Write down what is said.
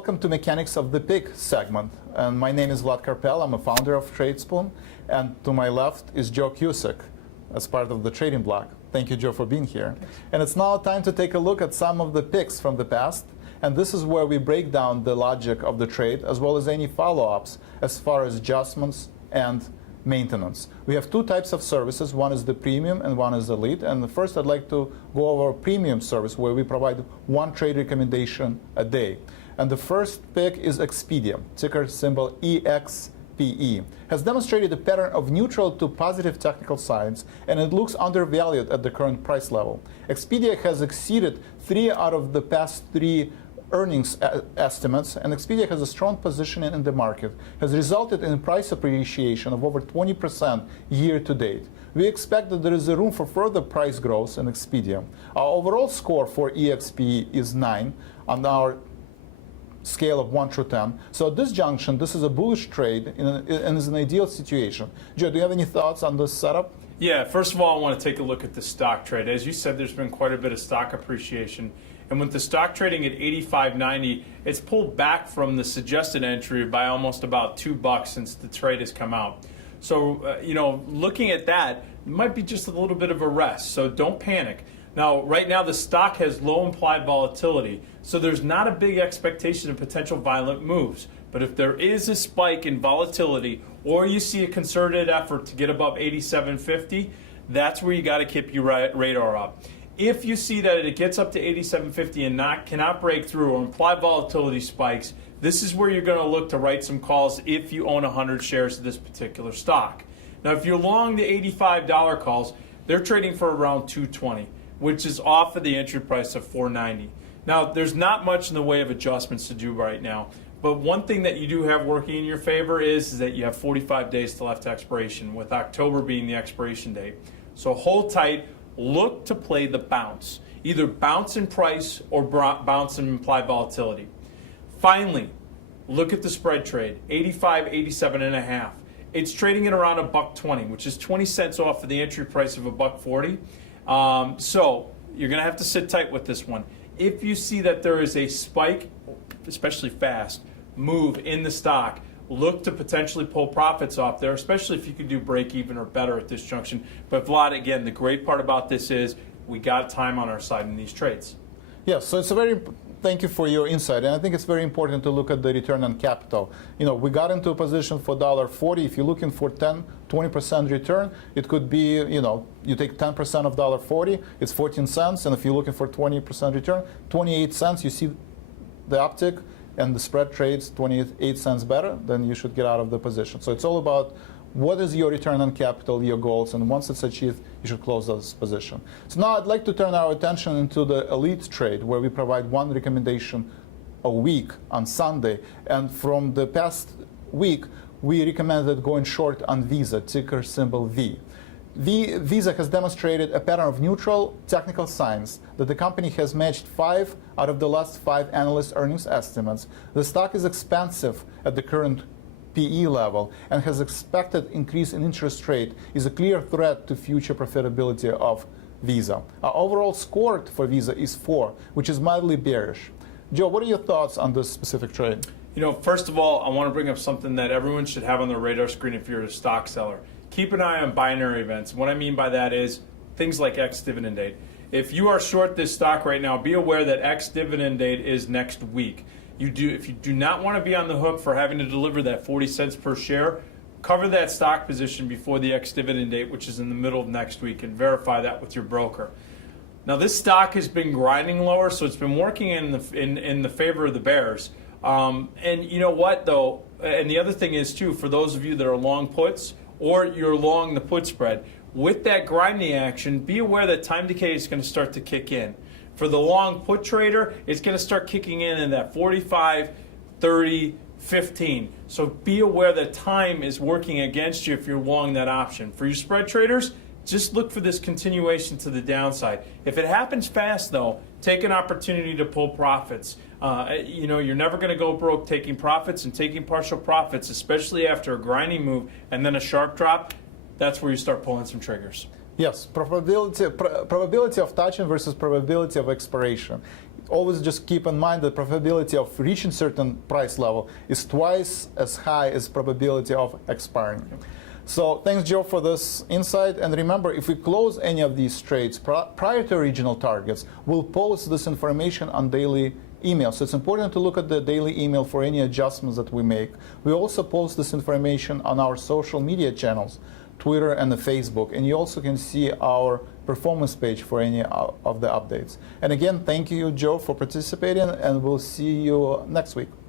welcome to Mechanics of the Pig segment. And my name is Vlad Karpel. I'm a founder of Tradespoon. And to my left is Joe Cusick as part of the TradingBlock. Thank you, Joe, for being here. And it's now time to take a look at some of the picks from the past. And this is where we break down the logic of the trade as well as any follow-ups as far as adjustments and maintenance. We have two types of services. One is the premium and one is elite. And first I'd like to go over a premium service where we provide one trade recommendation a day. And the first pick is Expedia, ticker symbol EXPE. Has demonstrated a pattern of neutral to positive technical signs, and it looks undervalued at the current price level. Expedia has exceeded 3 out of the past 3 earnings estimates, and Expedia has a strong position in the market, has resulted in price appreciation of over 20% year to date. We expect that there is a room for further price growth in Expedia. Our overall score for EXPE is 9 on our scale of 1 through 10. So at this junction, this is a bullish trade and is an ideal situation. Joe, do you have any thoughts on this setup? Yeah, first of all, I want to take a look at the stock trade. As you said, there's been quite a bit of stock appreciation. And with the stock trading at 85.90, it's pulled back from the suggested entry by almost about $2 since the trade has come out. So, looking at that, it might be just a little bit of a rest. So don't panic. Now, right now, the stock has low implied volatility, so there's not a big expectation of potential violent moves. But if there is a spike in volatility, or you see a concerted effort to get above 87.50, that's where you got to keep your radar up. If you see that it gets up to 87.50 and cannot break through, or implied volatility spikes, this is where you're going to look to write some calls if you own 100 shares of this particular stock. Now, if you're long the $85 calls, they're trading for around $220, which is off of the entry price of $490. Now, there's not much in the way of adjustments to do right now, but one thing that you do have working in your favor is that you have 45 days to left expiration, with October being the expiration date. So hold tight. Look to play the bounce, either bounce in price or bounce in implied volatility. Finally, look at the spread trade, 85, 87.5. It's trading at around $1.20, which is 20 cents off of the entry price of $1.40. So you're going to have to sit tight with this one. If you see that there is a spike, especially fast, move in the stock, look to potentially pull profits off there, especially if you could do break even or better at this junction. But Vlad, again, the great part about this is we got time on our side in these trades. Yes, so thank you for your insight. And I think it's very important to look at the return on capital. We got into a position for $1.40. If you're looking for 20% return, it could be, you take 10% of $1.40, it's 14 cents. And if you're looking for 20% return, 28 cents, you see the uptick, and the spread trades 28 cents better, then you should get out of the position. So it's all about what is your return on capital, your goals, and once it's achieved, you should close this position. So now I'd like to turn our attention into the elite trade, where we provide one recommendation a week on Sunday. And from the past week, we recommended going short on Visa, ticker symbol V. Visa has demonstrated a pattern of neutral technical signs that the company has matched 5 out of the last 5 analyst earnings estimates. The stock is expensive at the current PE level, and has expected increase in interest rate is a clear threat to future profitability of Visa. Our overall score for Visa is 4, which is mildly bearish. Joe, what are your thoughts on this specific trade? First of all, I want to bring up something that everyone should have on their radar screen if you're a stock seller. Keep an eye on binary events. What I mean by that is things like ex-dividend date. If you are short this stock right now, be aware that ex-dividend date is next week. If you do not want to be on the hook for having to deliver that 40 cents per share, cover that stock position before the ex-dividend date, which is in the middle of next week, and verify that with your broker. Now, this stock has been grinding lower, so it's been working in the favor of the bears. And you know what, though? And the other thing is, too, for those of you that are long puts, or you're long the put spread, with that grinding action, be aware that time decay is going to start to kick in. For the long put trader, it's going to start kicking in that 45, 30, 15. So be aware that time is working against you if you're long that option. For your spread traders, just look for this continuation to the downside. If it happens fast, though, take an opportunity to pull profits. You're never going to go broke taking profits and taking partial profits, especially after a grinding move and then a sharp drop. That's where you start pulling some triggers. Yes, probability of touching versus probability of expiration. always just keep in mind the probability of reaching certain price level is twice as high as probability of expiring. So thanks, Joe, for this insight. And remember, if we close any of these trades prior to original targets, we'll post this information on daily email. So it's important to look at the daily email for any adjustments that we make. We also post this information on our social media channels, Twitter and Facebook. And you also can see our performance page for any of the updates. And again, thank you, Joe, for participating, and we'll see you next week.